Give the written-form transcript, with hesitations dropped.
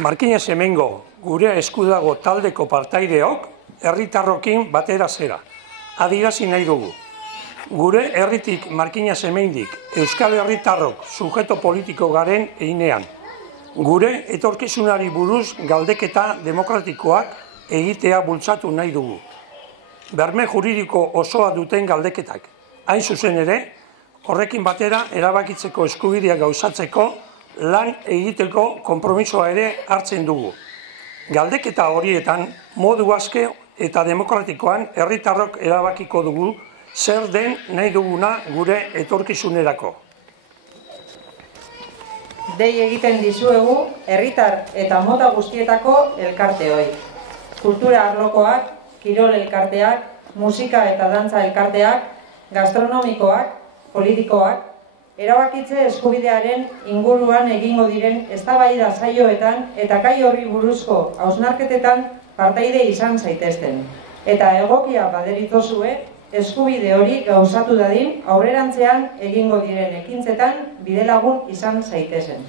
Markinez hemengo gure eskudago taldeko partaideok herritarrokin batera zera. Adierazi nahi dugu. Gure herritik Markinez hemendik Euskal Herritarrok sujeto politiko garen einean. Gure etorkizunari buruz galdeketa demokratikoak egitea bultzatu nahi dugu. Berme juridiko osoa duten galdeketak. Hain zuzen ere, horrekin batera erabakitzeko eskubidea gauzatzeko lan egiteko konpromisoa ere hartzen dugu. Galdeketa horietan, modu aske eta demokratikoan herritarrok erabakiko dugu zer den nahi duguna gure etorkizunerako. Dei egiten dizuegu herritar eta mota guztietako elkarteoi. Kultura arlokoak, kirol elkarteak, musika eta dantza elkarteak, gastronomikoak, politikoak, erabakitze eskubidearen inguruan egingo diren eztabaida saioetan eta gai horri buruzko hausnarketetan partaide izan zaitezten. Eta egokia baderitzozue, eskubide hori gauzatu dadin aurrerantzean egingo diren ekintzetan bidelagun izan zaitezen.